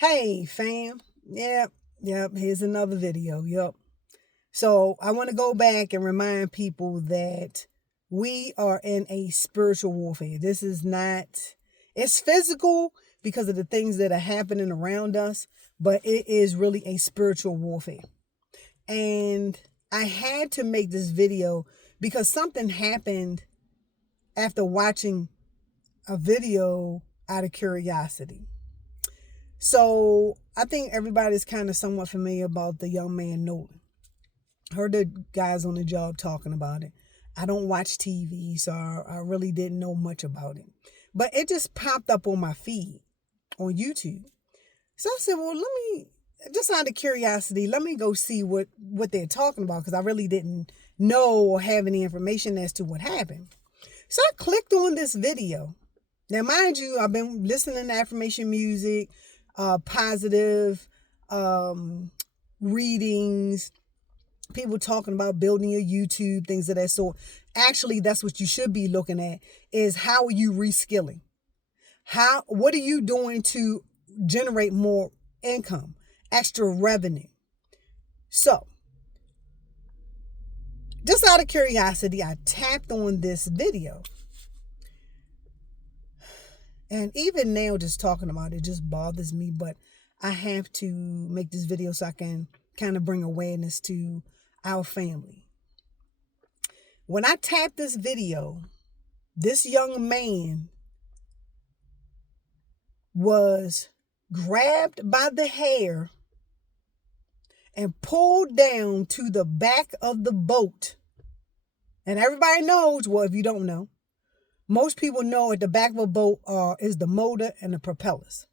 Hey, fam. Yep. Here's another video. Yep. So I want to go back and remind people that we are in a spiritual warfare. This is not, it's physical because of the things that are happening around us, but it is really a spiritual warfare. And I had to make this video because something happened after watching a video out of curiosity. So I think everybody's kind of somewhat familiar about the young man Nolan. Heard the guys on the job talking about it. I don't watch TV, so I really didn't know much about it. But it just popped up on my feed on YouTube. So I said, well, just out of curiosity, let me go see what they're talking about, because I really didn't know or have any information as to what happened. So I clicked on this video. Now, mind you, I've been listening to affirmation music, positive readings, people talking about building your YouTube, things of that sort. Actually, that's what you should be looking at, is how are you reskilling? What are you doing to generate more income, extra revenue? So, just out of curiosity, I tapped on this video. And even now, just talking about it just bothers me, but I have to make this video so I can kind of bring awareness to our family. When I tapped this video, this young man was grabbed by the hair and pulled down to the back of the boat. And everybody knows, well, if you don't know, most people know at the back of a boat is the motor and the propellers.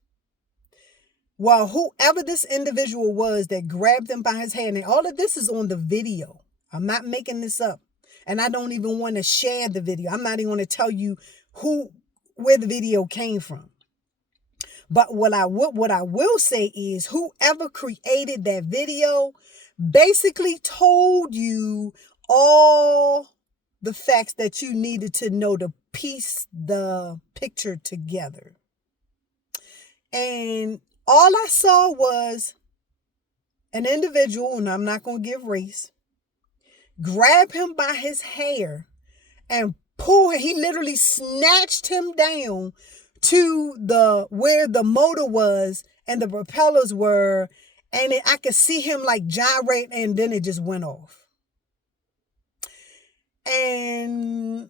Well, whoever this individual was that grabbed him by his hand, and all of this is on the video. I'm not making this up. And I don't even want to share the video. I'm not even going to tell you where the video came from. But what I will say is, whoever created that video basically told you all the facts that you needed to know to piece the picture together. And all I saw was an individual, and I'm not going to give race, grab him by his hair and pull him. He literally snatched him down to where the motor was and the propellers were, and I could see him like gyrate, and then it just went off. And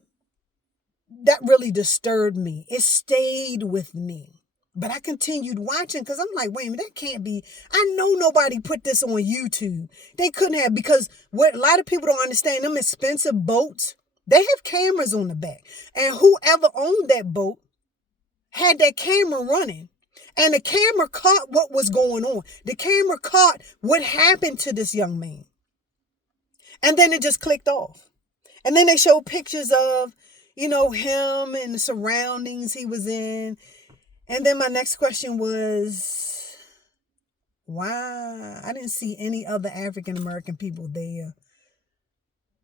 that really disturbed me. It stayed with me. But I continued watching because I'm like, wait a minute, that can't be. I know nobody put this on YouTube. They couldn't have, because what a lot of people don't understand, them expensive boats, they have cameras on the back. And whoever owned that boat had that camera running. And the camera caught what was going on. The camera caught what happened to this young man. And then it just clicked off. And then they showed pictures of, him and the surroundings he was in. And then my next question was, why? I didn't see any other African American people there.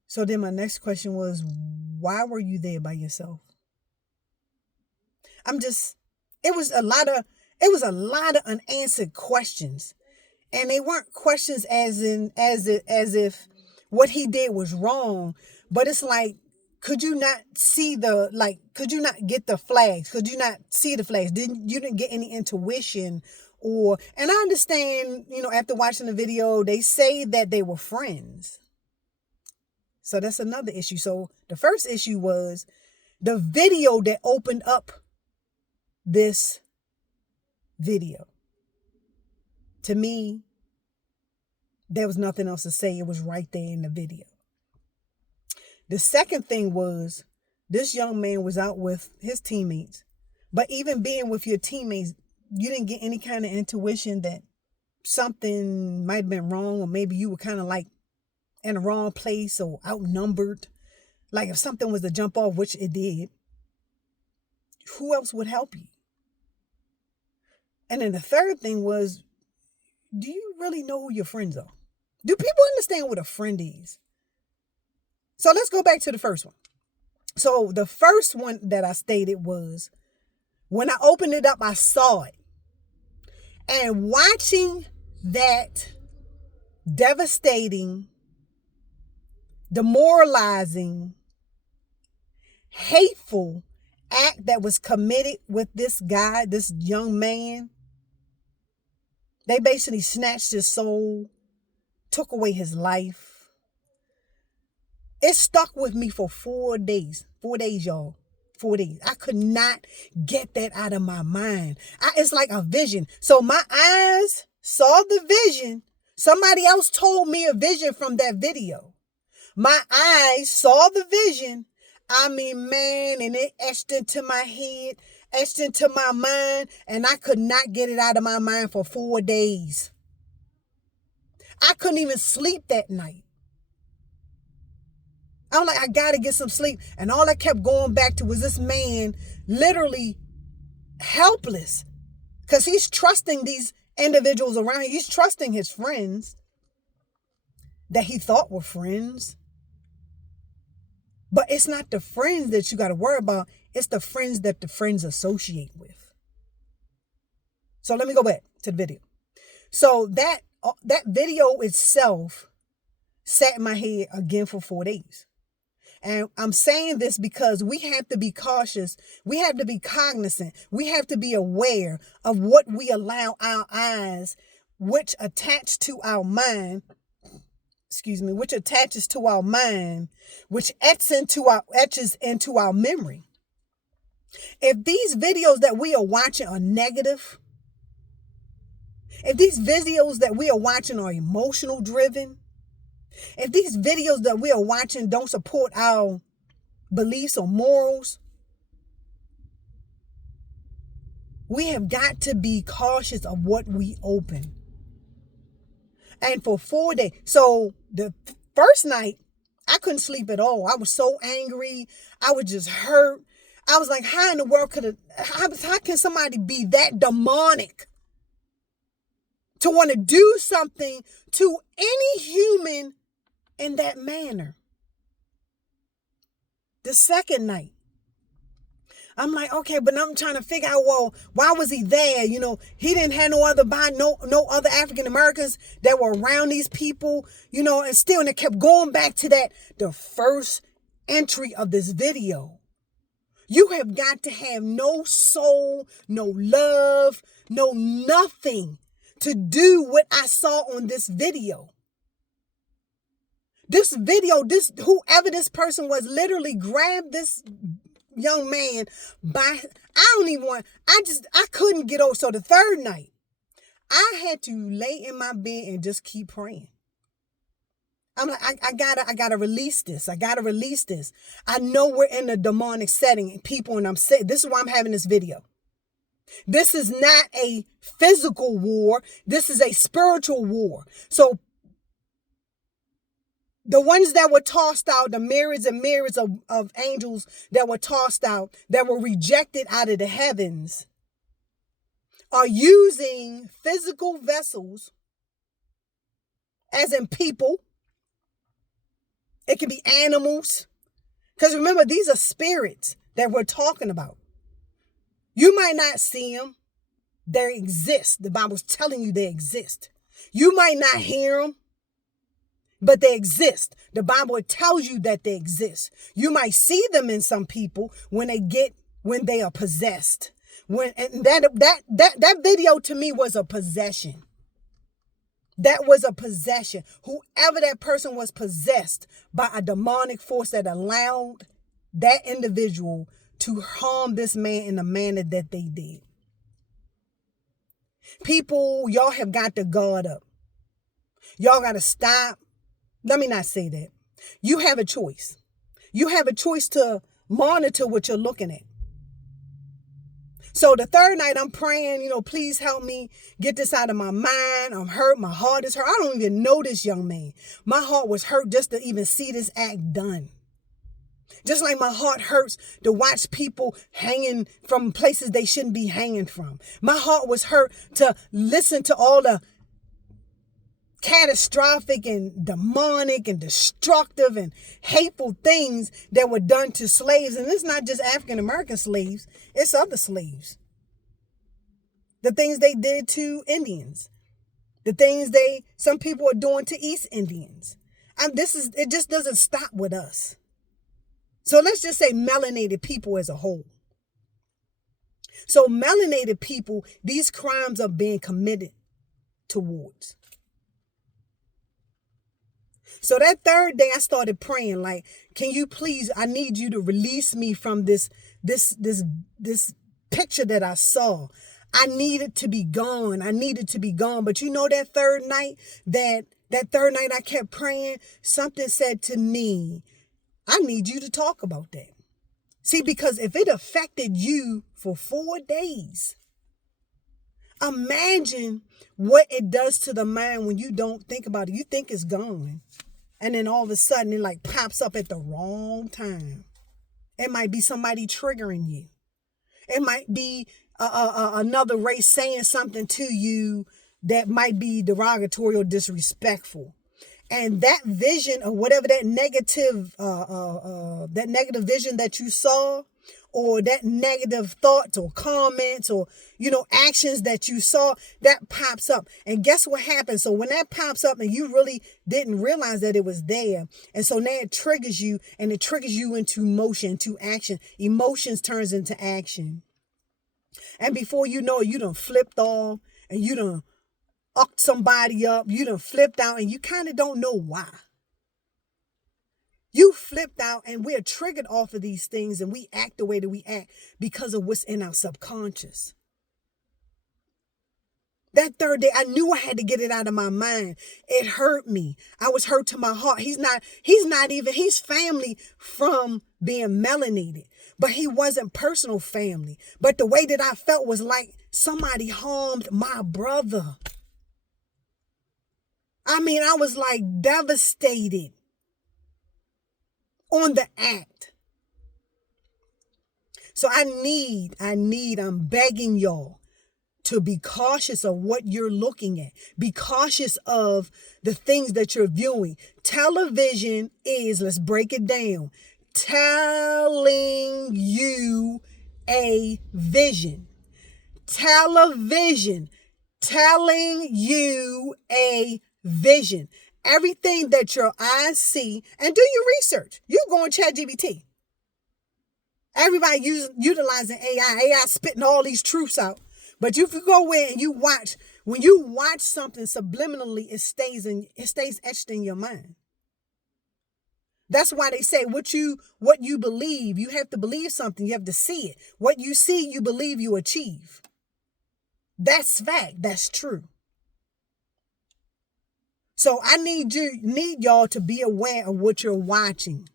So then my next question was, why were you there by yourself? It was a lot of unanswered questions. And they weren't questions as if what he did was wrong, but it's like, could you not get the flags? Could you not see the flags? You didn't get any intuition? And I understand, after watching the video, they say that they were friends. So that's another issue. So the first issue was the video that opened up this video. To me, there was nothing else to say. It was right there in the video. The second thing was, this young man was out with his teammates. But even being with your teammates, you didn't get any kind of intuition that something might have been wrong, or maybe you were kind of like in the wrong place or outnumbered. Like if something was to jump off, which it did, who else would help you? And then the third thing was, do you really know who your friends are? Do people understand what a friend is? So let's go back to the first one. So the first one that I stated was, when I opened it up, I saw it. And watching that devastating, demoralizing, hateful act that was committed with this guy, this young man, they basically snatched his soul, took away his life. It stuck with me for 4 days. 4 days, y'all. 4 days. I could not get that out of my mind. It's like a vision. So my eyes saw the vision. Somebody else told me a vision from that video. My eyes saw the vision. I mean, man, and it etched into my head, etched into my mind, and I could not get it out of my mind for 4 days. I couldn't even sleep that night. I'm like, I got to get some sleep. And all I kept going back to was this man literally helpless because he's trusting these individuals around him. He's trusting his friends that he thought were friends. But it's not the friends that you got to worry about. It's the friends that the friends associate with. So let me go back to the video. So that video itself sat in my head again for 4 days. And I'm saying this because we have to be cautious. We have to be cognizant. We have to be aware of what we allow our eyes, which attach to our mind, which attaches to our mind, which etches into our memory. If these videos that we are watching are negative, if these videos that we are watching are emotional driven, if these videos that we are watching don't support our beliefs or morals, we have got to be cautious of what we open. And for 4 days, so the first night, I couldn't sleep at all. I was so angry. I was just hurt. I was like, how in the world how can somebody be that demonic to want to do something to any human in that manner? The second night, I'm like, okay, but I'm trying to figure out, well, why was he there? You know, he didn't have no other African Americans that were around these people, you know, and it kept going back to the first entry of this video. You have got to have no soul, no love, no nothing to do what I saw on this video. This video, whoever this person was, literally grabbed this young man by, I couldn't get over. So the third night, I had to lay in my bed and just keep praying. I'm like, I gotta release this. I gotta release this. I know we're in a demonic setting, people, and I'm saying, this is why I'm having this video. This is not a physical war. This is a spiritual war. So the ones that were tossed out, the myriads and myriads of angels that were tossed out, that were rejected out of the heavens, are using physical vessels, as in people. It can be animals. Because remember, these are spirits that we're talking about. You might not see them. They exist. The Bible's telling you they exist. You might not hear them, but they exist. The Bible tells you that they exist. You might see them in some people when they are possessed. That video to me was a possession. That was a possession. Whoever that person was possessed by a demonic force that allowed that individual to harm this man in the manner that they did. People, y'all have got to guard up. Y'all got to stop. Let me not say that. You have a choice. You have a choice to monitor what you're looking at. So the third night I'm praying, please help me get this out of my mind. I'm hurt. My heart is hurt. I don't even know this young man. My heart was hurt just to even see this act done. Just like my heart hurts to watch people hanging from places they shouldn't be hanging from. My heart was hurt to listen to all the catastrophic and demonic and destructive and hateful things that were done to slaves. And it's not just African American slaves, it's other slaves. The things they did to Indians. The things some people are doing to East Indians. It just doesn't stop with us. So let's just say melanated people as a whole. So melanated people, these crimes are being committed towards. So that third day I started praying, like, can you please, I need you to release me from this picture that I saw. I needed to be gone. I needed to be gone. But you know that third night, that third night I kept praying, something said to me, I need you to talk about that. See, because if it affected you for 4 days, imagine what it does to the mind when you don't think about it. You think it's gone. And then all of a sudden it like pops up at the wrong time. It might be somebody triggering you. It might be another race saying something to you that might be derogatory or disrespectful. And that vision or whatever that negative vision that you saw, or that negative thoughts or comments or, actions that you saw, that pops up. And guess what happens? So when that pops up and you really didn't realize that it was there, and so now it triggers you, and it triggers you into motion, to action. Emotions turns into action. And before you know it, you done flipped off, and you done ucked somebody up, you done flipped out, and you kind of don't know why. You flipped out, and we're triggered off of these things, and we act the way that we act because of what's in our subconscious. That third day, I knew I had to get it out of my mind. It hurt me. I was hurt to my heart. He's family from being melanated, but he wasn't personal family. But the way that I felt was like somebody harmed my brother. I mean, I was like devastated on the act. So I'm begging y'all to be cautious of what you're looking at. Be cautious of the things that you're viewing. Television is, let's break it down, telling you a vision. Television telling you a vision. Everything that your eyes see, and do your research. You go on ChatGPT. Everybody utilizing AI. AI spitting all these truths out. But if you go in and you watch, when you watch something subliminally, it stays etched in your mind. That's why they say what you believe, you have to believe something, you have to see it. What you see, you believe you achieve. That's fact. That's true. So I need y'all to be aware of what you're watching,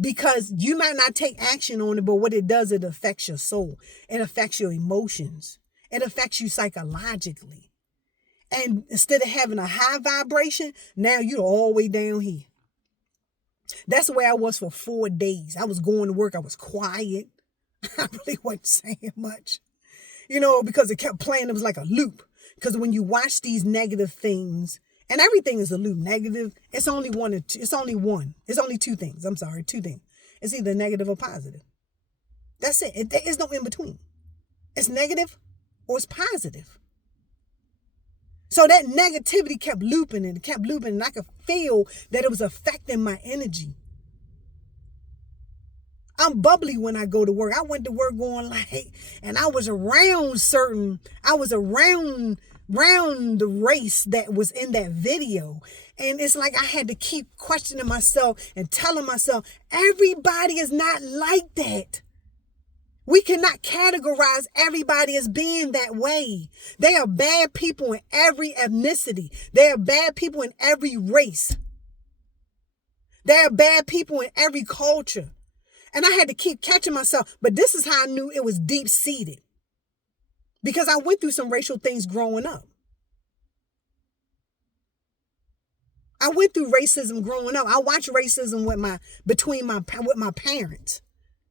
because you might not take action on it, but what it does, it affects your soul. It affects your emotions. It affects you psychologically. And instead of having a high vibration, now you're all the way down here. That's the way I was for 4 days. I was going to work. I was quiet. I really wasn't saying much, because it kept playing. It was like a loop. Because when you watch these negative things, and everything is a loop. Negative, it's only one. It's only one. It's only two things. I'm sorry, two things. It's either negative or positive. That's it. There is no in between. It's negative or it's positive. So that negativity kept looping and it kept looping, and I could feel that it was affecting my energy. I'm bubbly when I go to work. I went to work going and I was around the race that was in that video. And it's like I had to keep questioning myself and telling myself, everybody is not like that. We cannot categorize everybody as being that way. They are bad people in every ethnicity. They are bad people in every race. They are bad people in every culture. And I had to keep catching myself. But this is how I knew it was deep-seated. Because I went through some racial things growing up. I went through racism growing up. I watched racism with my parents,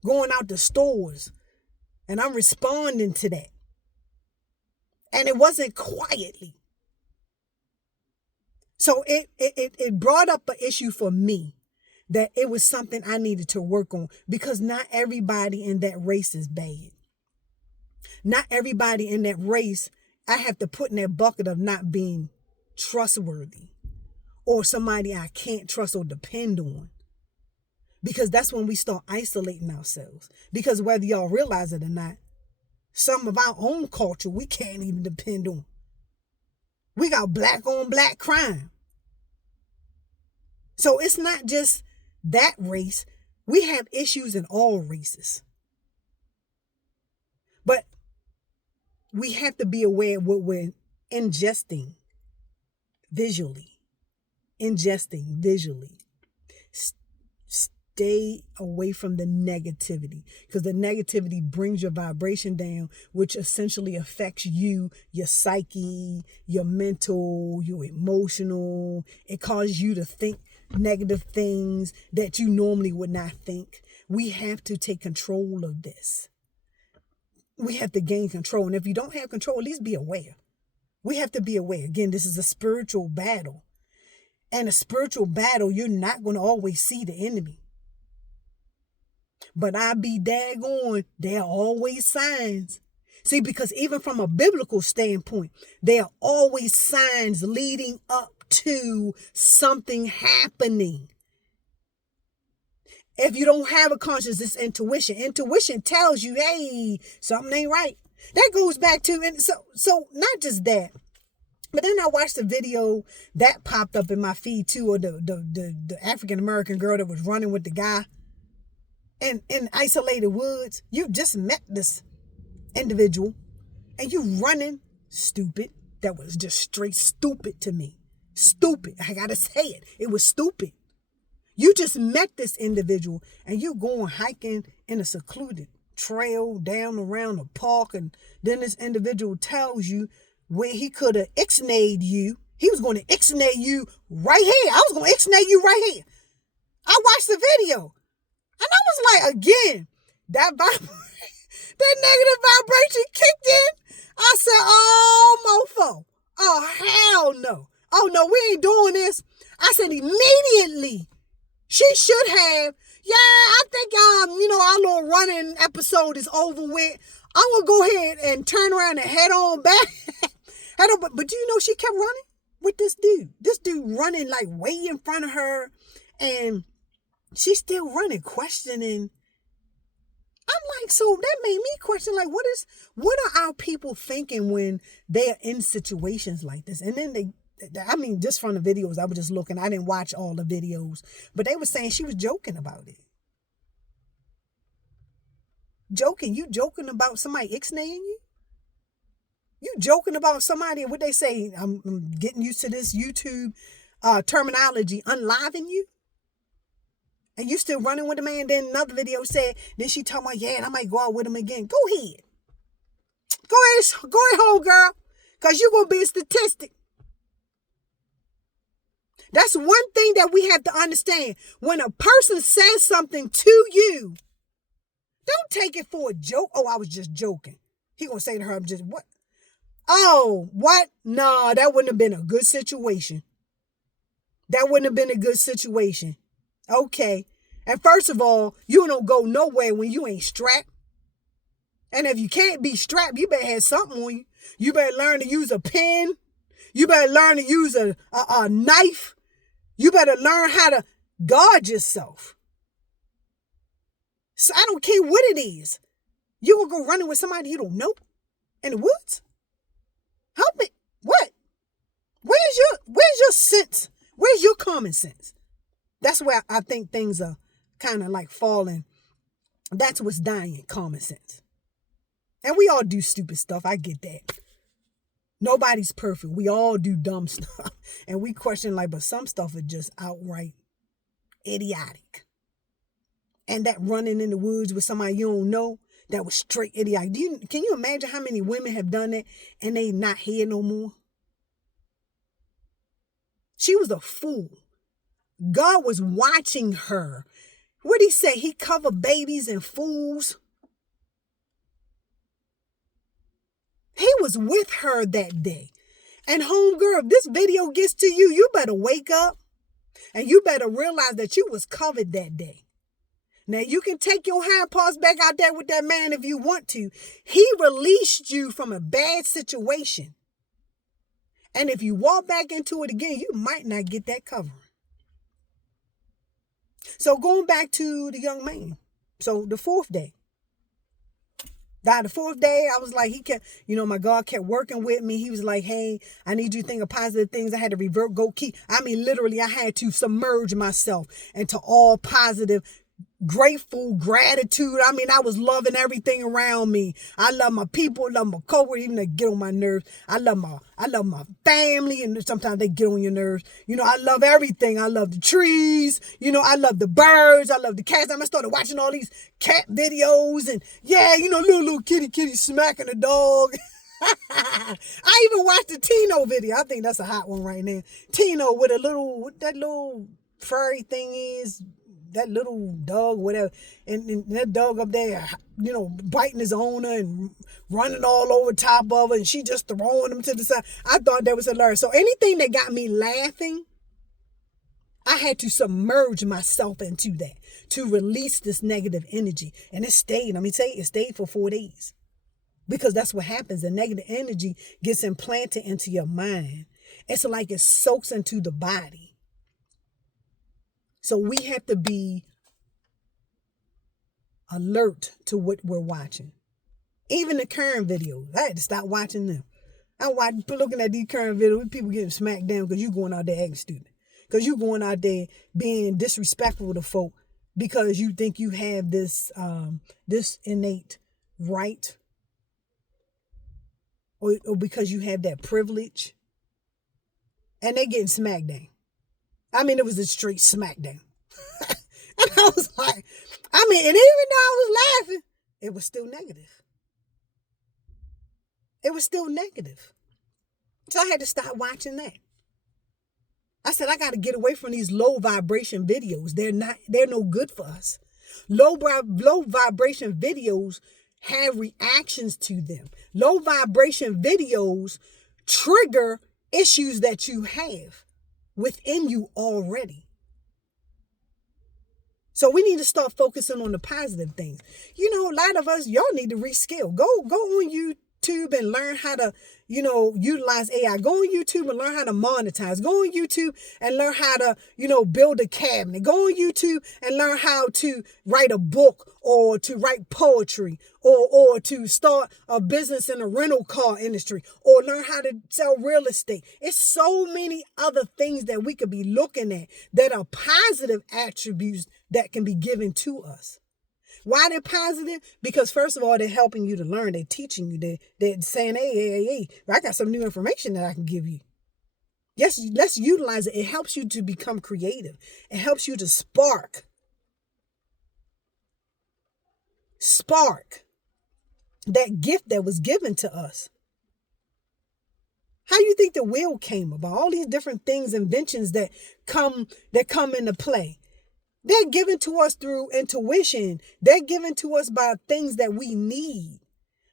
going out to stores, and I'm responding to that. And it wasn't quietly. So it brought up an issue for me, that it was something I needed to work on, because not everybody in that race is bad. Not everybody in that race I have to put in that bucket of not being trustworthy or somebody I can't trust or depend on. Because that's when we start isolating ourselves. Because whether y'all realize it or not, some of our own culture we can't even depend on. We got black on black crime. So it's not just that race. We have issues in all races. But we have to be aware of what we're ingesting visually. Stay away from the negativity, because the negativity brings your vibration down, which essentially affects you, your psyche, your mental, your emotional. It causes you to think negative things that you normally would not think. We have to take control of this. We have to gain control. And if you don't have control, at least be aware. We have to be aware. Again, this is a spiritual battle. And a spiritual battle, you're not going to always see the enemy. But I be daggone, there are always signs. See, because even from a biblical standpoint, there are always signs leading up to something happening. If you don't have a conscience, it's intuition. Intuition tells you, hey, something ain't right. That goes back to, and so not just that, but then I watched a video that popped up in my feed too, of the African-American girl that was running with the guy in isolated woods. You just met this individual and you running stupid. That was just straight stupid to me. Stupid. I gotta say it. It was stupid. You just met this individual and you going hiking in a secluded trail down around a park, and then this individual tells you where he could have ixnayed you. He was going to ixnay you right here. I was going to ixnay you right here. I watched the video. And I was like, again, that negative vibration kicked in. I said, oh, mofo. Oh, hell no. Oh, no, we ain't doing this. I said, immediately, she should have, I think, our little running episode is over with. I'm going to go ahead and turn around and head on back. But do you know she kept running with this dude? This dude running like way in front of her. And she's still running, questioning. I'm like, so that made me question, like, what are our people thinking when they're in situations like this? And then just from the videos, I was just looking. I didn't watch all the videos. But they were saying she was joking about it. Joking? You joking about somebody ixnaying you? You joking about somebody, what they say, I'm getting used to this YouTube terminology, unliving you? And you still running with the man? Then another video said, then she talking about, and I might go out with him again. Go ahead. Go ahead home, girl. Because you're going to be a statistic. That's one thing that we have to understand. When a person says something to you, don't take it for a joke. Oh, I was just joking. He going to say to her, I'm just, what? Oh, what? No, that wouldn't have been a good situation. That wouldn't have been a good situation. Okay. And first of all, you don't go nowhere when you ain't strapped. And if you can't be strapped, you better have something on you. You better learn to use a pen. You better learn to use a knife. You better learn how to guard yourself. So I don't care what it is. You gonna go running with somebody you don't know in the woods? Help me. What? Where's your sense? Where's your common sense? That's where I think things are kind of like falling. That's what's dying, common sense. And we all do stupid stuff. I get that. Nobody's perfect. We all do dumb stuff. And we question but some stuff is just outright idiotic. And that running in the woods with somebody you don't know, that was straight idiotic. Can you imagine how many women have done that and they not here no more? She was a fool. God was watching her. What did he say? He covered babies and fools. He was with her that day. And homegirl, if this video gets to you, you better wake up and you better realize that you was covered that day. Now, you can take your hind parts back out there with that man if you want to. He released you from a bad situation. And if you walk back into it again, you might not get that covering. So going back to the young man. So the fourth day. The fourth day, I was like, he kept, my God kept working with me. He was like, hey, I need you to think of positive things. I had to revert, go keep. I mean, literally, I had to submerge myself into all positive, grateful gratitude. I mean, I was loving everything around me. I love my people, love my coworkers, even they get on my nerves. I love my family, and sometimes they get on your nerves. I love everything. I love the trees. I love the birds. I love the cats. I started watching all these cat videos, and little kitty smacking the dog. I even watched the Tino video. I think that's a hot one right now. Tino with what that little furry thing is. That little dog, whatever, and that dog up there, biting his owner and running all over top of her, and she just throwing him to the side. I thought that was hilarious. So anything that got me laughing, I had to submerge myself into that to release this negative energy. And it stayed. It stayed for 4 days. Because that's what happens. The negative energy gets implanted into your mind. It's like it soaks into the body. So we have to be alert to what we're watching. Even the current videos, I had to stop watching them. I'm looking at these current videos, people getting smacked down because you going out there acting stupid. Because you going out there being disrespectful to folk because you think you have this innate right, or because you have that privilege, and they getting smacked down. It was a straight smackdown. And I was like, and even though I was laughing, it was still negative. It was still negative. So I had to stop watching that. I said, I got to get away from these low vibration videos. They're no good for us. Low vibration videos have reactions to them. Low vibration videos trigger issues that you have within you already. So we need to start focusing on the positive things. A lot of us, y'all need to reskill. Go on YouTube and learn how to, utilize AI. Go on YouTube and learn how to monetize. Go on YouTube and learn how to, build a cabinet. Go on YouTube and learn how to write a book or to write poetry or to start a business in the rental car industry or learn how to sell real estate. It's so many other things that we could be looking at that are positive attributes that can be given to us. Why they're positive? Because first of all, they're helping you to learn. They're teaching you. They're saying, hey, I got some new information that I can give you. Yes, let's utilize it. It helps you to become creative. It helps you to spark that gift that was given to us. How do you think the wheel came about? All these different things, inventions that come into play. They're given to us through intuition. They're given to us by things that we need.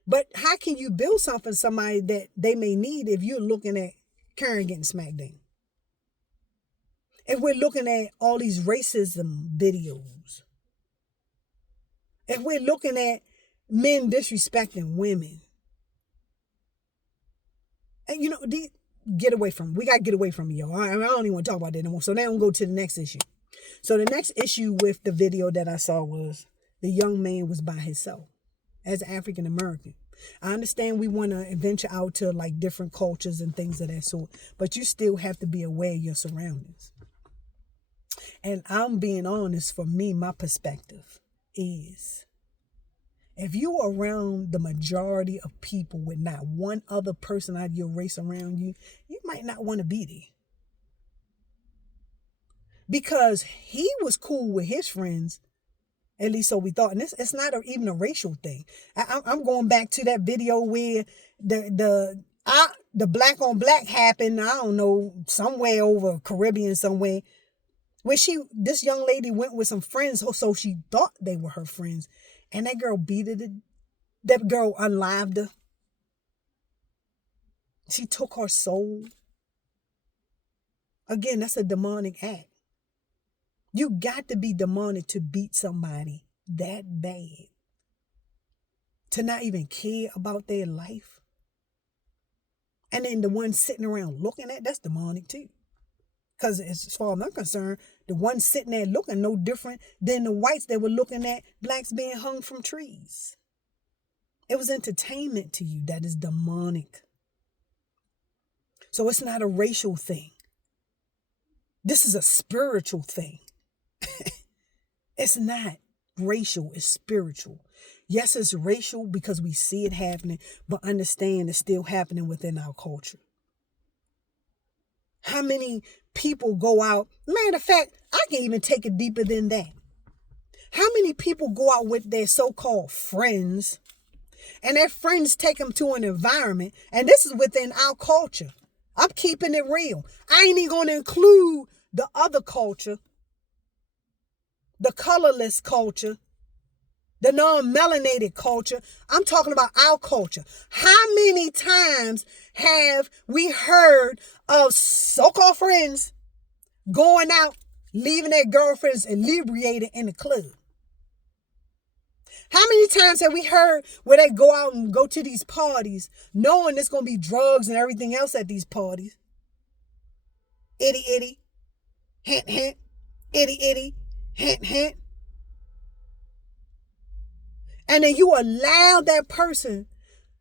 But how can you build something somebody that they may need if you're looking at Karen getting smacked down? If we're looking at all these racism videos. If we're looking at men disrespecting women. And get away from, we got to get away from y'all. I don't even want to talk about that anymore. So now we'll go to the next issue. So the next issue with the video that I saw was the young man was by himself as an African American. I understand we want to venture out to like different cultures and things of that sort, but you still have to be aware of your surroundings. And I'm being honest, for me, my perspective is if you are around the majority of people with not one other person out of your race around you, you might not want to be there. Because he was cool with his friends, at least so we thought. And it's not even a racial thing. I'm going back to that video where the black on black happened, I don't know, somewhere over Caribbean somewhere, where this young lady went with some friends, so she thought they were her friends. And that girl that girl unlived her. She took her soul. Again, that's a demonic act. You got to be demonic to beat somebody that bad to not even care about their life? And then the ones sitting around looking at, that's demonic too. Because as far as I'm concerned, the ones sitting there looking no different than the whites that were looking at blacks being hung from trees. It was entertainment to you. That is demonic. So it's not a racial thing. This is a spiritual thing. It's not racial, it's spiritual. Yes, it's racial because we see it happening, but understand it's still happening within our culture. How many people go out? Matter of fact, I can even take it deeper than that. How many people go out with their so-called friends, and their friends take them to an environment, and this is within our culture. I'm keeping it real. I ain't even going to include the other culture, the colorless culture, the non-melanated culture. I'm talking about our culture. How many times have we heard of so-called friends going out, leaving their girlfriends inebriated in the club? How many times have we heard where they go out and go to these parties knowing there's going to be drugs and everything else at these parties? Itty, itty, hint, hint, itty, itty, hint, hint. And then you allow that person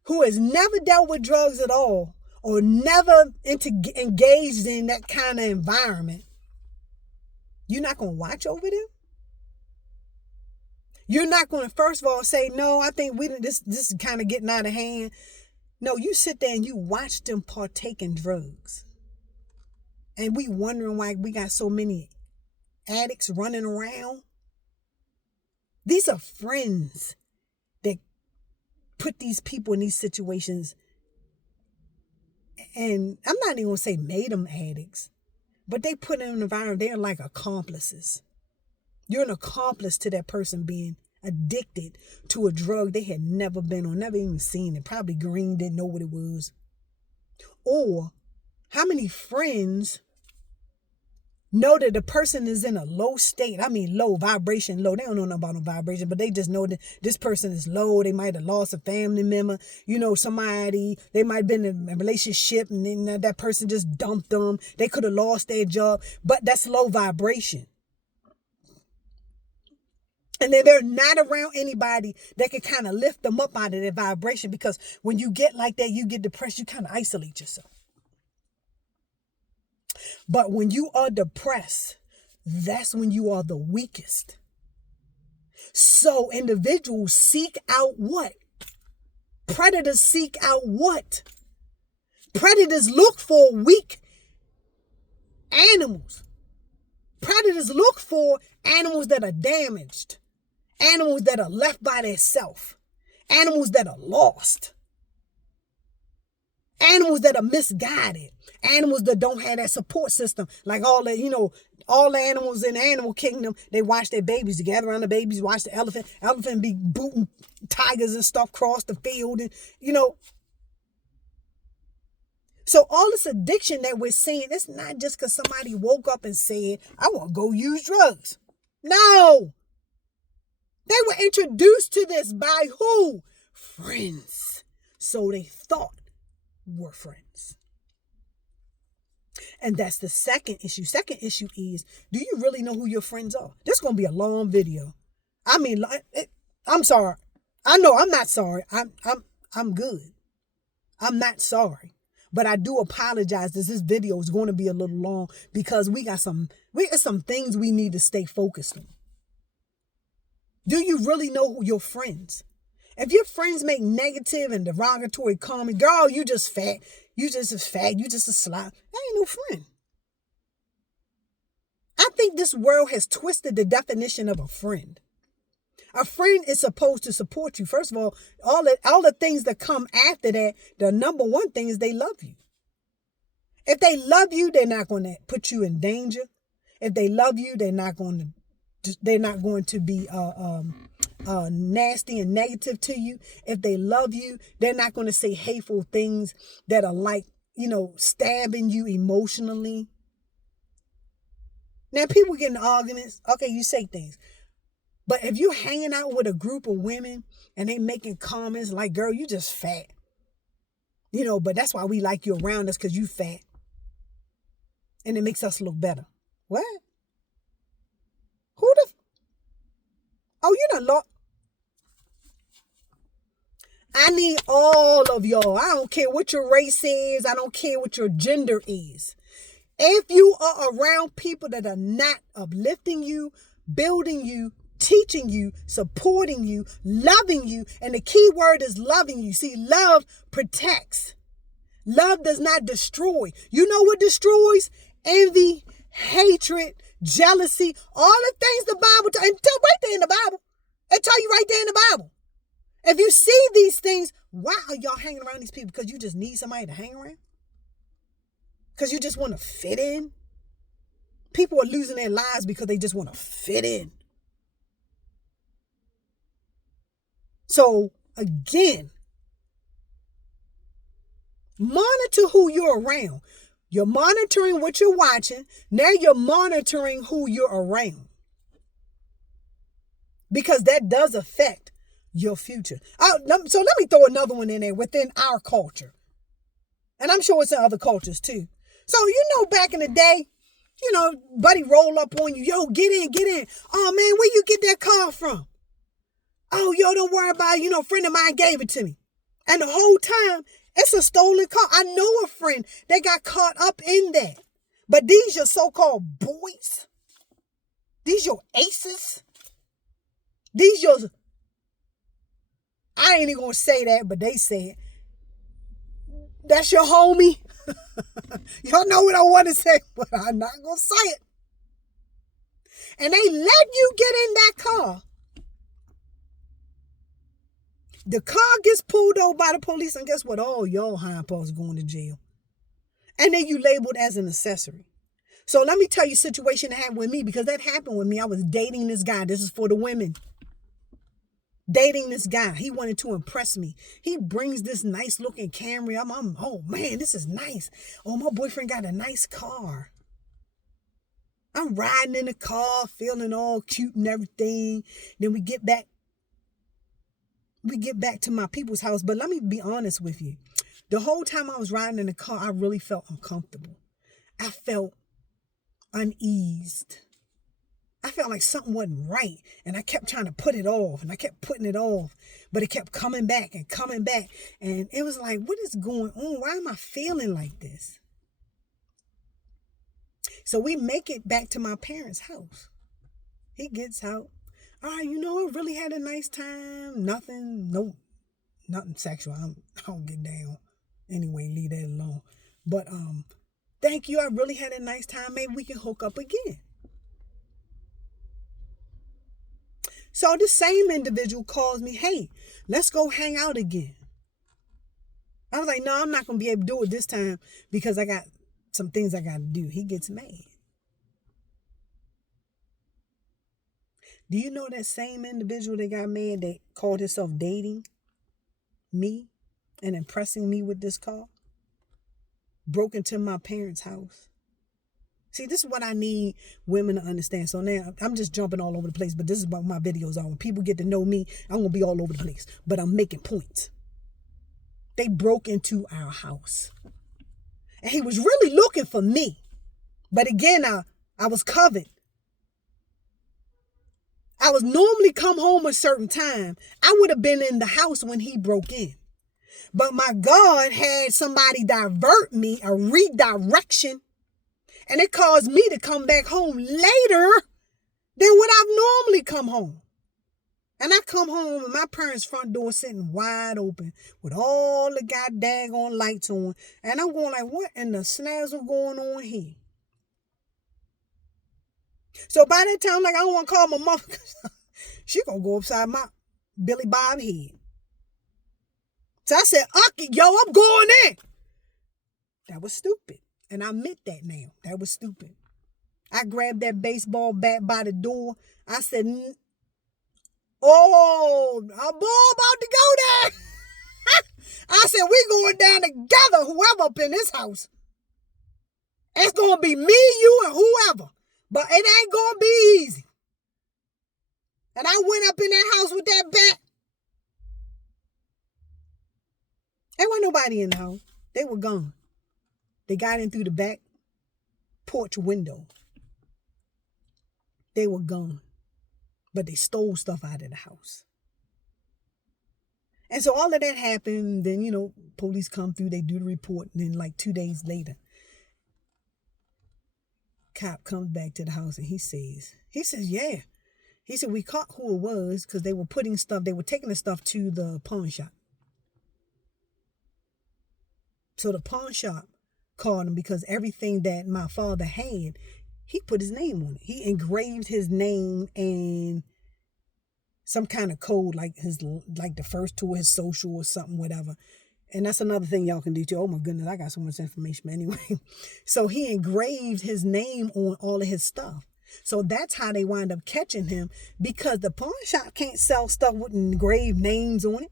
who has never dealt with drugs at all or never engaged in that kind of environment, you're not going to watch over them? You're not going to, first of all, say, no, I think this is kind of getting out of hand. No, you sit there and you watch them partake in drugs. And we wondering why we got so many addicts running around. These are friends that put these people in these situations. And I'm not even going to say made them addicts, but they put them in an environment, they're like accomplices. You're an accomplice to that person being addicted to a drug they had never been on, never even seen it. Probably green, didn't know what it was. Or how many friends know that the person is in a low state? I mean, low vibration, low. They don't know nothing about no vibration, but they just know that this person is low. They might have lost a family member, somebody. They might have been in a relationship and then that person just dumped them. They could have lost their job, but that's low vibration. And then they're not around anybody that can kind of lift them up out of their vibration, because when you get like that, you get depressed, you kind of isolate yourself. But when you are depressed, that's when you are the weakest. So individuals seek out what? Predators seek out what? Predators look for weak animals. Predators look for animals that are damaged. Animals that are left by themselves. Animals that are lost. Animals that are misguided. Animals that don't have that support system. Like all the animals in the animal kingdom, they watch their babies, they gather around the babies, watch the elephant. Elephant be booting tigers and stuff across the field. And, So all this addiction that we're seeing, it's not just because somebody woke up and said, I want to go use drugs. No. They were introduced to this by who? Friends. So they thought were friends. And that's the second issue. Second issue is, do you really know who your friends are? This is going to be a long video. I mean, I'm sorry. I know I'm not sorry. I'm good. I'm not sorry. But I do apologize that this video is going to be a little long, because we got some things we need to stay focused on. Do you really know who your friends? If your friends make negative and derogatory comments, girl, you just fat. You just a fat. You just a slob. That ain't no friend. I think this world has twisted the definition of a friend. A friend is supposed to support you. First of all the things that come after that, the number one thing is they love you. If they love you, they're not going to put you in danger. If they love you, they're not going to be nasty and negative to you. If they love you, they're not going to say hateful things that are like, stabbing you emotionally. Now, people get in arguments. Okay, you say things. But if you're hanging out with a group of women and they making comments like, girl, you just fat. But that's why we like you around us, because you fat. And it makes us look better. What? Who the? Oh, you done lost. I need all of y'all. I don't care what your race is. I don't care what your gender is. If you are around people that are not uplifting you, building you, teaching you, supporting you, loving you, and the key word is loving you. See, love protects. Love does not destroy. You know what destroys? Envy, hatred, jealousy, all the things the Bible tells. And tell right there in the Bible. It tell you right there in the Bible. If you see these things, why are y'all hanging around these people? Because you just need somebody to hang around? Because you just want to fit in? People are losing their lives because they just want to fit in. So, again, monitor who you're around. You're monitoring what you're watching. Now you're monitoring who you're around. Because that does affect your future. So let me throw another one in there within our culture. And I'm sure it's in other cultures too. So, back in the day, buddy roll up on you. Yo, get in, get in. Oh, man, where you get that car from? Oh, yo, don't worry about it. Friend of mine gave it to me. And the whole time, it's a stolen car. I know a friend that got caught up in that. But these your so-called boys. These your aces. These your... I ain't even going to say that, but they say it. That's your homie. Y'all know what I want to say, but I'm not going to say it. And they let you get in that car. The car gets pulled over by the police, and guess what? All y'all hindparts going to jail. And then you labeled as an accessory. So let me tell you a situation that happened with me, because that happened with me. I was dating this guy. This is for the women. Dating this guy. He wanted to impress me. He brings this nice looking Camry. I'm oh man, this is nice. Oh, my boyfriend got a nice car. I'm riding in the car, feeling all cute and everything. Then we get back to my people's house. But let me be honest with you. The whole time I was riding in the car, I really felt uncomfortable. I felt uneased. I felt like something wasn't right. And I kept trying to put it off. And I kept putting it off. But it kept coming back and coming back. And it was like, what is going on? Why am I feeling like this? So we make it back to my parents' house. He gets out. All right, I really had a nice time. Nothing sexual. I don't get down. Anyway, leave that alone. But thank you. I really had a nice time. Maybe we can hook up again. So the same individual calls me, hey, let's go hang out again. I was like, no, I'm not going to be able to do it this time because I got some things I got to do. He gets mad. Do you know that same individual that got mad that called himself dating me and impressing me with this car broke into my parents' house? See, this is what I need women to understand. So now I'm just jumping all over the place, but this is what my videos are. When people get to know me, I'm going to be all over the place, but I'm making points. They broke into our house. And he was really looking for me. But again, I was covered. I was normally come home a certain time. I would have been in the house when he broke in. But my God had somebody divert me, a redirection. And it caused me to come back home later than what I've normally come home. And I come home and my parents' front door sitting wide open with all the daggone lights on. And I'm going like, what in the snazzle going on here? So by that time, like, I don't want to call my mother because she going to go upside my Billy Bob head. So I said, yo, I'm going in. That was stupid. And I admit that now. That was stupid. I grabbed that baseball bat by the door. I said, oh, I'm all about to go there. I said, we going down together, whoever up in this house. It's going to be me, you, and whoever. But it ain't going to be easy. And I went up in that house with that bat. There wasn't nobody in the house. They were gone. They got in through the back porch window. They were gone. But they stole stuff out of the house. And so all of that happened. Then, police come through. They do the report. And then like 2 days later, cop comes back to the house and he says, yeah. He said, we caught who it was because they were taking the stuff to the pawn shop. So the pawn shop called him because everything that my father had, he put his name on it. He engraved his name and some kind of code, like the first two of his social or something, whatever. And that's another thing y'all can do too. Oh my goodness, I got so much information. But anyway, so he engraved his name on all of his stuff. So that's how they wind up catching him, because the pawn shop can't sell stuff with engraved names on it.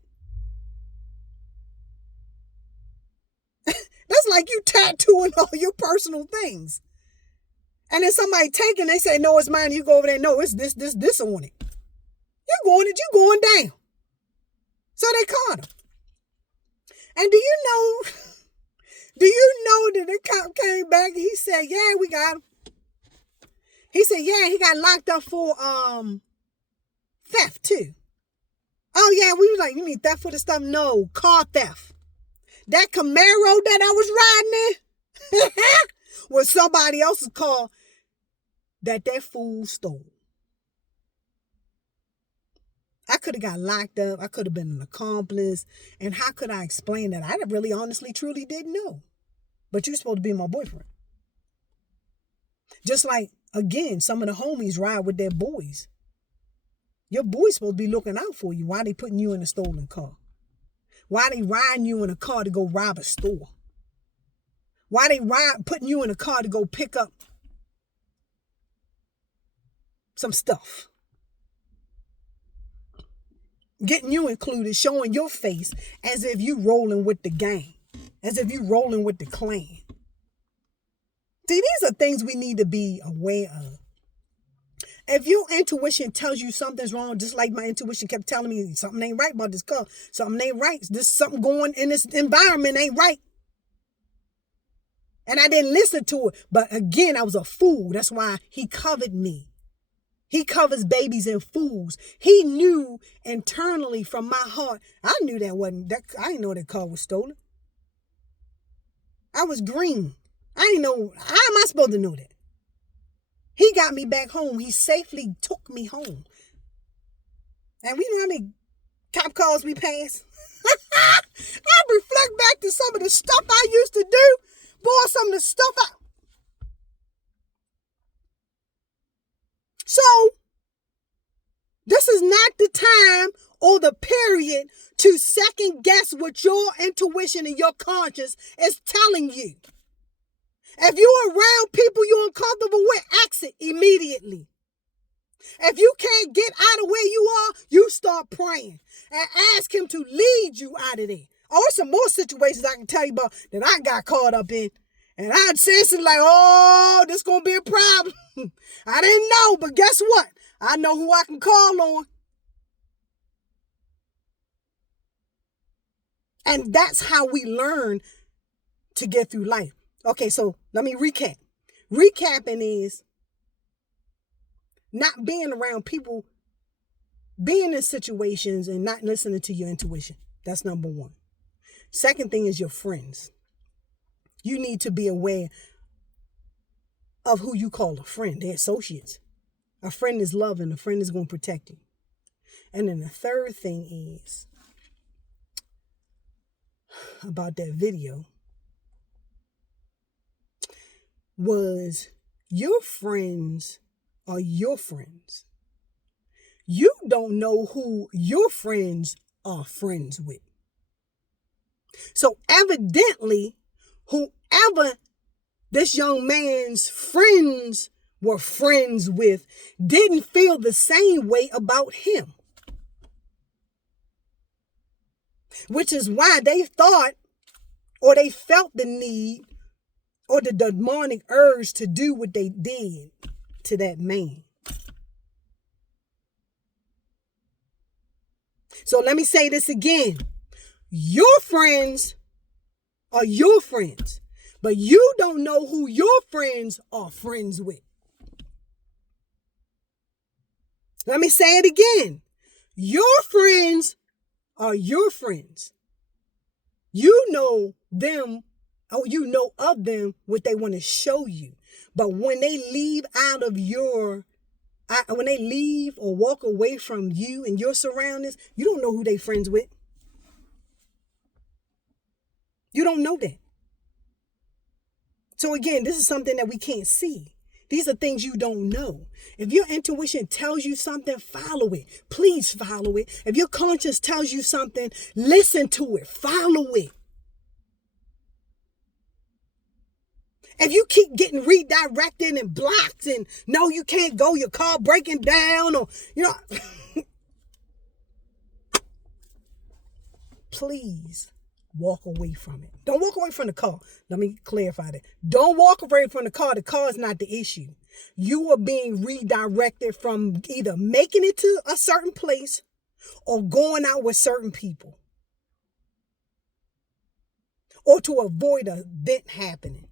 That's like you tattooing all your personal things. And then somebody taking, they say, no, it's mine. You go over there, no, it's this on it. You going down. So they caught him. And do you know that the cop came back and he said, yeah, we got him. He said, yeah, he got locked up for theft too. Oh yeah, we was like, you mean theft for the stuff? No, car theft. That Camaro that I was riding in was somebody else's car that fool stole. I could have got locked up. I could have been an accomplice. And how could I explain that? I really, honestly, truly didn't know. But you're supposed to be my boyfriend. Just like, again, some of the homies ride with their boys. Your boy's supposed to be looking out for you. Why they putting you in a stolen car? Why they riding you in a car to go rob a store? Why they putting you in a car to go pick up some stuff? Getting you included, showing your face as if you rolling with the gang, as if you rolling with the clan. See, these are things we need to be aware of. If your intuition tells you something's wrong, just like my intuition kept telling me something ain't right about this car, something ain't right, this something going in this environment ain't right. And I didn't listen to it. But again, I was a fool. That's why he covered me. He covers babies and fools. He knew internally from my heart. I knew I didn't know that car was stolen. I was green. I didn't know. How am I supposed to know that? He got me back home. He safely took me home. And we know how many cop cars we passed. I reflect back to some of the stuff I used to do. Boy, some of the stuff So, this is not the time or the period to second guess what your intuition and your conscience is telling you. If you're around people you're uncomfortable with, exit immediately. If you can't get out of where you are, you start praying and ask him to lead you out of there. Oh, there's some more situations I can tell you about that I got caught up in. And I sense it like, oh, this going to be a problem. I didn't know, but guess what? I know who I can call on. And that's how we learn to get through life. Okay, so let me recap. Recapping is not being around people, being in situations and not listening to your intuition. That's number one. Second thing is your friends. You need to be aware of who you call a friend. They're associates. A friend is love and a friend is going to protect you. And then the third thing is about that video was your friends are your friends. You don't know who your friends are friends with. So evidently, whoever this young man's friends were friends with didn't feel the same way about him. Which is why they thought or they felt the need or the demonic urge to do what they did to that man. So let me say this again. Your friends are your friends, but you don't know who your friends are friends with. Let me say it again. Your friends are your friends. You know them, or you know of them what they want to show you. But when they leave when they leave or walk away from you and your surroundings, you don't know who they friends with. You don't know that. So again, this is something that we can't see. These are things you don't know. If your intuition tells you something, follow it. Please follow it. If your conscience tells you something, listen to it. Follow it. If you keep getting redirected and blocked and no, you can't go, your car breaking down or, please walk away from it. Don't walk away from the car. Let me clarify that. Don't walk away from the car. The car is not the issue. You are being redirected from either making it to a certain place or going out with certain people or to avoid an event happening.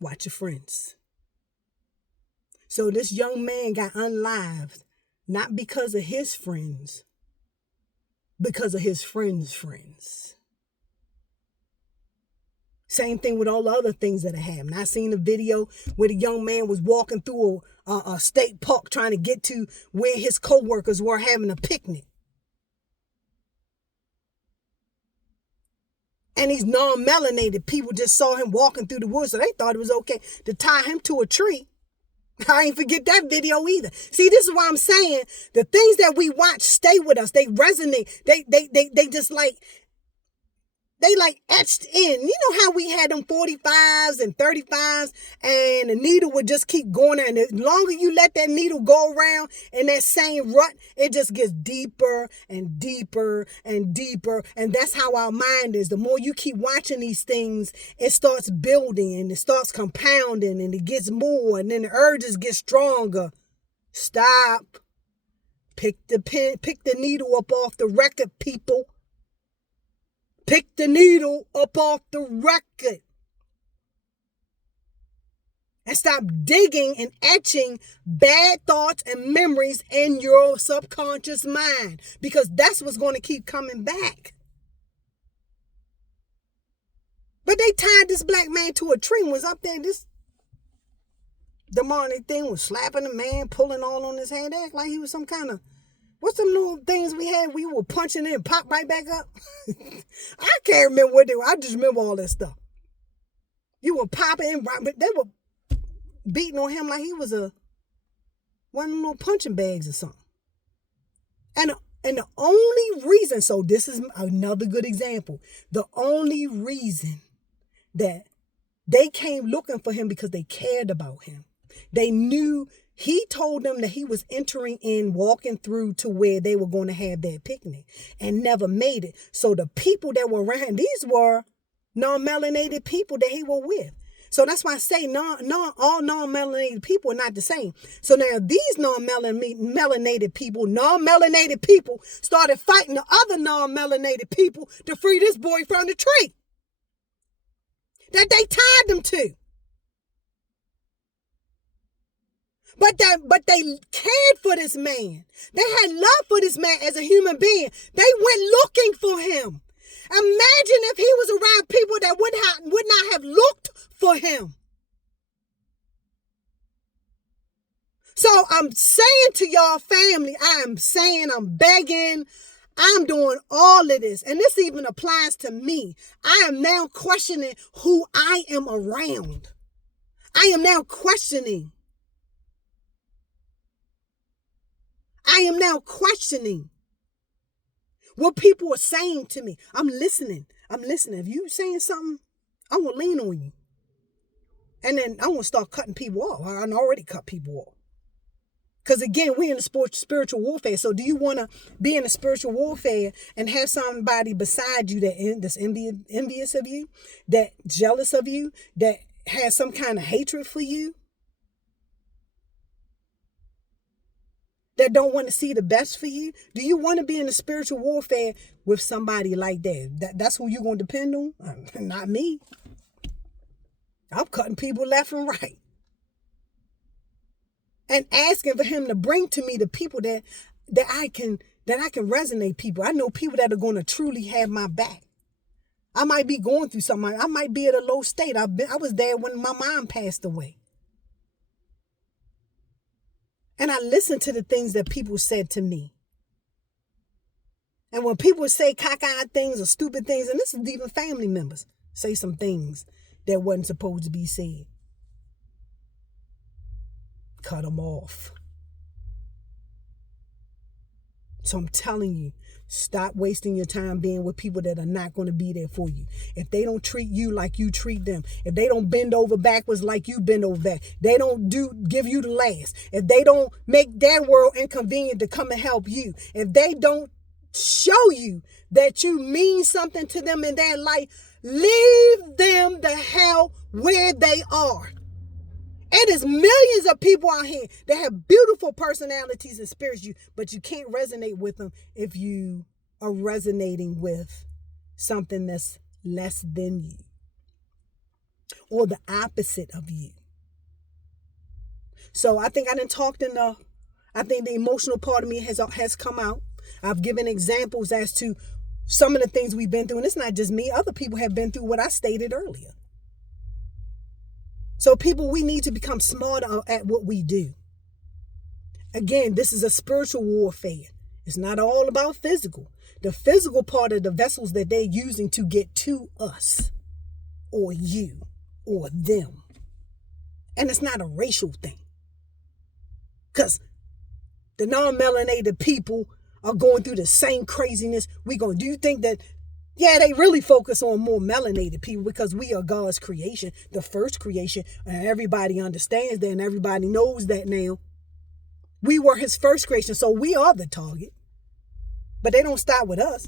Watch your friends. So this young man got unlived, not because of his friends, because of his friends' friends. Same thing with all the other things that happened. I seen a video where the young man was walking through a state park trying to get to where his co-workers were having a picnic. And these non-melanated people just saw him walking through the woods, so they thought it was okay to tie him to a tree. I ain't forget that video either. See, this is why I'm saying the things that we watch stay with us. They resonate. They just like, they like etched in. You know how we had them 45s and 35s and the needle would just keep going. And the longer you let that needle go around in that same rut, it just gets deeper and deeper and deeper. And that's how our mind is. The more you keep watching these things, it starts building and it starts compounding and it gets more. And then the urges get stronger. Stop. Pick the needle up off the record, people. Pick the needle up off the record. And stop digging and etching bad thoughts and memories in your subconscious mind. Because that's what's going to keep coming back. But they tied this black man to a tree and was up there. This demonic thing was slapping the man, pulling all on his hand. They act like he was some kind of... What's some little things we had? We were punching in and pop right back up. I can't remember what they were. I just remember all that stuff. You were popping in, but they were beating on him like he was one of them little punching bags or something. And the only reason, so this is another good example. The only reason that they came looking for him because they cared about him. They knew. He told them that he was entering in, walking through to where they were going to have their picnic and never made it. So the people that were around, these were non-melanated people that he was with. So that's why I say all non-melanated people are not the same. So now these non-melanated people started fighting the other non-melanated people to free this boy from the tree that they tied them to. But they cared for this man. They had love for this man as a human being. They went looking for him. Imagine if he was around people that would not have looked for him. So I'm saying to y'all family, I'm begging, I'm doing all of this. And this even applies to me. I am now questioning who I am around. I am now questioning what people are saying to me. I'm listening. If you saying something, I'm going to lean on you. And then I'm going to start cutting people off. I already cut people off. Because again, we're in the spiritual warfare. So do you want to be in a spiritual warfare and have somebody beside you that's envious of you, that jealous of you, that has some kind of hatred for you? that don't want to see the best for you? Do you want to be in a spiritual warfare with somebody like that? That's who you're going to depend on? Not me. I'm cutting people left and right. And asking for him to bring to me the people that I can resonate people. I know people that are going to truly have my back. I might be going through something. I might be at a low state. I was there when my mom passed away. And I listened to the things that people said to me. And when people say cockeyed things or stupid things, and this is even family members, say some things that wasn't supposed to be said. Cut them off. So I'm telling you, stop wasting your time being with people that are not going to be there for you. If they don't treat you like you treat them, if they don't bend over backwards like you bend over back, they don't give you the last, if they don't make their world inconvenient to come and help you, if they don't show you that you mean something to them in their life, leave them the hell where they are. It is millions of people out here that have beautiful personalities and spirits, but you can't resonate with them if you are resonating with something that's less than you or the opposite of you. So I think I done talked enough. I think the emotional part of me has come out. I've given examples as to some of the things we've been through. And it's not just me. Other people have been through what I stated earlier. So people, we need to become smarter at what we do. Again, this is a spiritual warfare. It's not all about physical. The physical part of the vessels that they're using to get to us or you or them. And it's not a racial thing. Because the non-melanated people are going through the same craziness we're going. Do you think that, yeah, they really focus on more melanated people because we are God's creation, the first creation, and everybody understands that and everybody knows that now. We were his first creation, so we are the target. But they don't stop with us.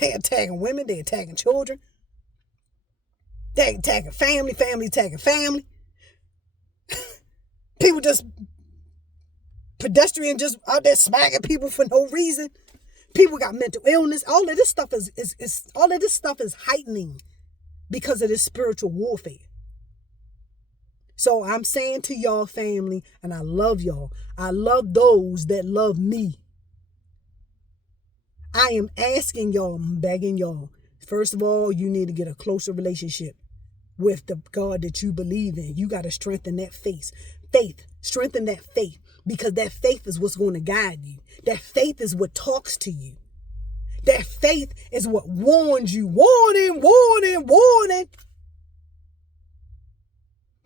They're attacking women, they're attacking children. They're attacking family attacking family. People just pedestrian just out there smacking people for no reason. People got mental illness. All of this stuff is heightening because of this spiritual warfare. So I'm saying to y'all, family, and I love y'all. I love those that love me. I am asking y'all, I'm begging y'all. First of all, you need to get a closer relationship with the God that you believe in. You got to strengthen that faith. Strengthen that faith. Because that faith is what's going to guide you. That faith is what talks to you. That faith is what warns you. Warning, warning, warning.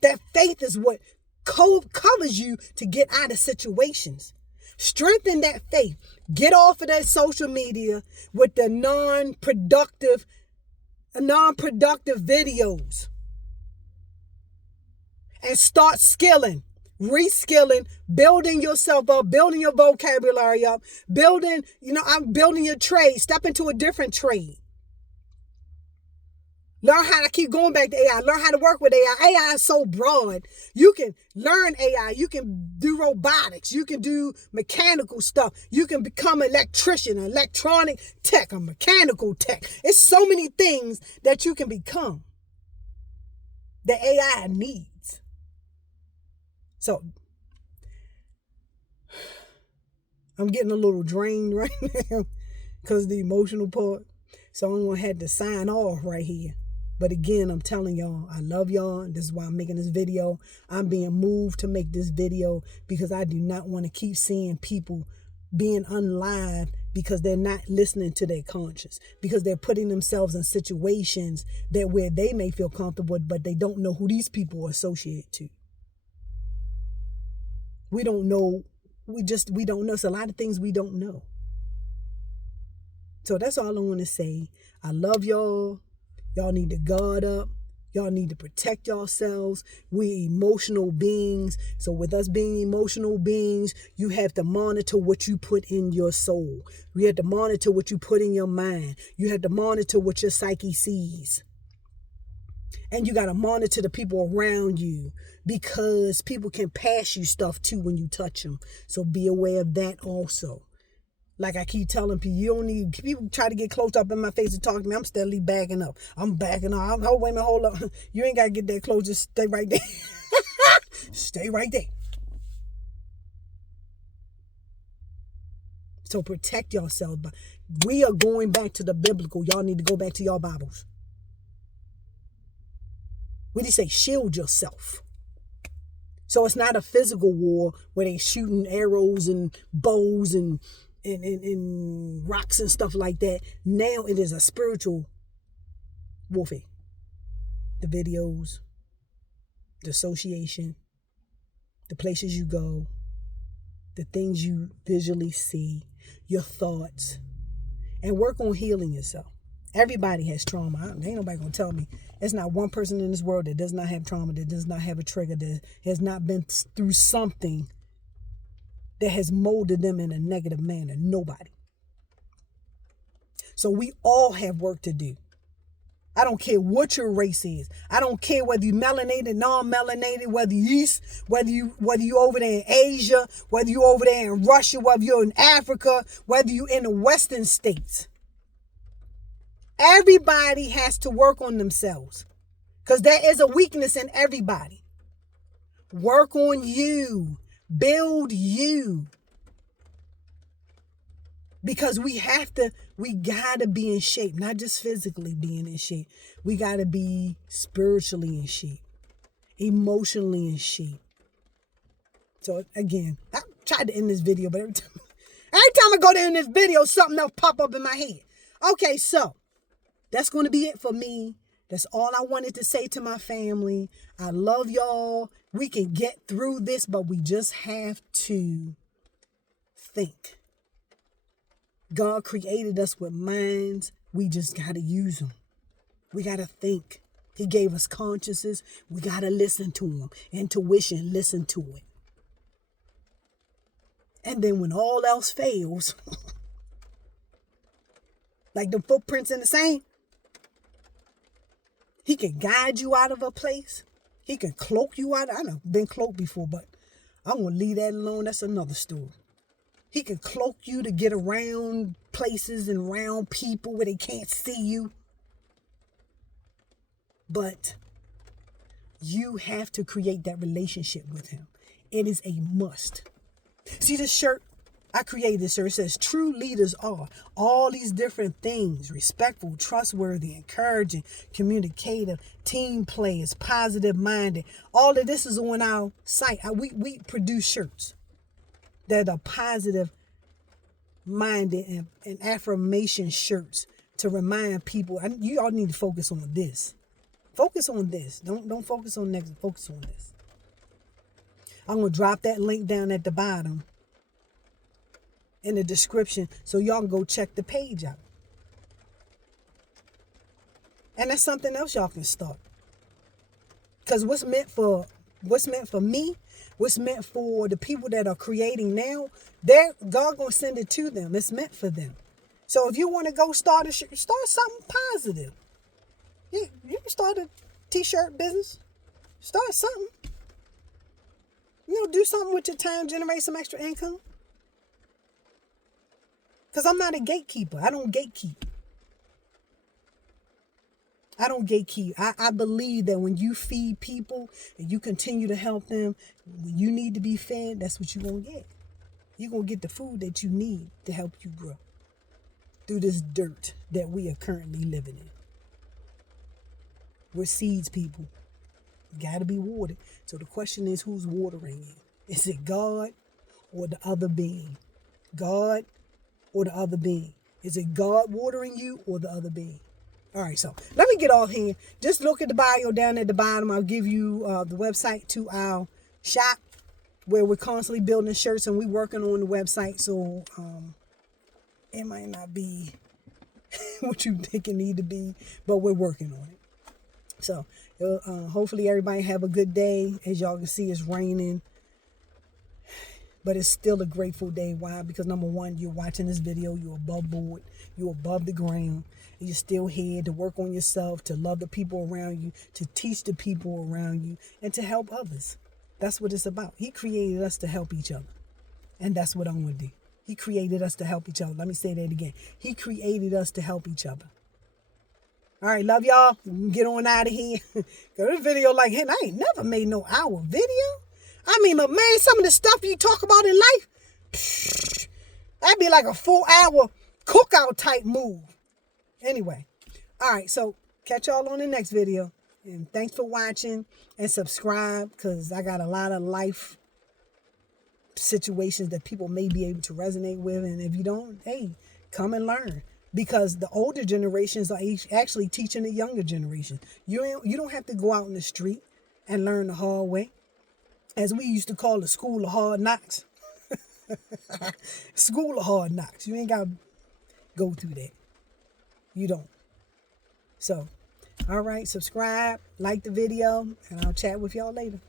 That faith is what covers you to get out of situations. Strengthen that faith. Get off of that social media with the non-productive videos. And start skilling. Reskilling, building yourself up, building your vocabulary up, building your trade. Step into a different trade. Learn how to keep going back to AI. Learn how to work with AI. AI is so broad. You can learn AI. You can do robotics. You can do mechanical stuff. You can become an electrician, an electronic tech, a mechanical tech. It's so many things that you can become that AI needs. So, I'm getting a little drained right now because of the emotional part. So I'm going to have to sign off right here. But again, I'm telling y'all, I love y'all. This is why I'm making this video. I'm being moved to make this video because I do not want to keep seeing people being unlive because they're not listening to their conscience, because they're putting themselves in situations that where they may feel comfortable, but they don't know who these people are associated to. We don't know. We don't know. It's a lot of things we don't know. So that's all I want to say. I love y'all. Y'all need to guard up. Y'all need to protect yourselves. We're emotional beings. So with us being emotional beings, you have to monitor what you put in your soul. You have to monitor what you put in your mind. You have to monitor what your psyche sees. And you got to monitor the people around you, because people can pass you stuff too when you touch them. So be aware of that also. Like I keep telling people, you don't need, people try to get close up in my face and talk to me. I'm steadily backing up. I'm backing up. Oh, wait a minute, hold up. You ain't got to get that close. Just stay right there. Stay right there. So protect yourself. But we are going back to the biblical. Y'all need to go back to your Bibles. We just say shield yourself. So it's not a physical war where they shooting arrows and bows and rocks and stuff like that. Now it is a spiritual warfare. The videos, the association, the places you go, the things you visually see, your thoughts, and work on healing yourself. Everybody has trauma. Ain't nobody gonna tell me. There's not one person in this world that does not have trauma, that does not have a trigger, that has not been through something that has molded them in a negative manner. Nobody. So we all have work to do. I don't care what your race is. I don't care whether you melanated, non-melanated, whether you East, whether you over there in Asia, whether you over there in Russia, whether you're in Africa, whether you in the Western states. Everybody has to work on themselves, because there is a weakness in everybody. Work on you. Build you. Because we gotta be in shape, not just physically being in shape. We gotta be spiritually in shape, emotionally in shape. So again, I tried to end this video, but every time I go to end this video, something else pop up in my head. Okay, so that's going to be it for me. That's all I wanted to say to my family. I love y'all. We can get through this, but we just have to think. God created us with minds. We just got to use them. We got to think. He gave us consciousness. We got to listen to him. Intuition, listen to it. And then when all else fails, like the footprints in the sand, he can guide you out of a place. He can cloak you out. I've been cloaked before, but I'm going to leave that alone. That's another story. He can cloak you to get around places and around people where they can't see you. But you have to create that relationship with him. It is a must. See this shirt? I created this shirt. It says, true leaders are all these different things: respectful, trustworthy, encouraging, communicative, team players, positive minded. All of this is on our site. We produce shirts that are positive minded and affirmation shirts to remind people. You all need to focus on this. Focus on this. Don't focus on next. Focus on this. I'm going to drop that link down at the bottom in the description so y'all can go check the page out. And that's something else y'all can start. Because what's meant for me, what's meant for the people that are creating now, God gonna send it to them. It's meant for them. So if you want to go start something positive. You can start a t-shirt business. Start something. Do something with your time, generate some extra income. Because I'm not a gatekeeper. I don't gatekeep. I believe that when you feed people and you continue to help them, when you need to be fed, that's what you're going to get. You're going to get the food that you need to help you grow through this dirt that we are currently living in. We're seeds, people. Got to be watered. So the question is, who's watering you? Is it God or the other being? God or the other being? Is it God watering you or the other being? All right, so let me get off here. Just look at the bio down at the bottom. I'll give you the website to our shop where we're constantly building shirts, and we're working on the website. So it might not be what you think it need to be, but we're working on it. So hopefully everybody have a good day. As y'all can see, it's raining. But it's still a grateful day. Why? Because number one, you're watching this video, you're above board, you're above the ground, and you're still here to work on yourself, to love the people around you, to teach the people around you, and to help others. That's what it's about. He created us to help each other. And that's what I'm going to do. He created us to help each other. Let me say that again. He created us to help each other. All right, love y'all. Get on out of here. Go to the video like, hey, I ain't never made no hour video. I mean, but man, some of the stuff you talk about in life, that'd be like a 4-hour cookout type move. Anyway, all right, so catch y'all on the next video. And thanks for watching and subscribe because I got a lot of life situations that people may be able to resonate with. And if you don't, hey, come and learn. Because the older generations are actually teaching the younger generation. You don't have to go out in the street and learn the hard way. As we used to call the school of hard knocks. School of hard knocks. You ain't got to go through that. You don't. So, all right, subscribe, like the video, and I'll chat with y'all later.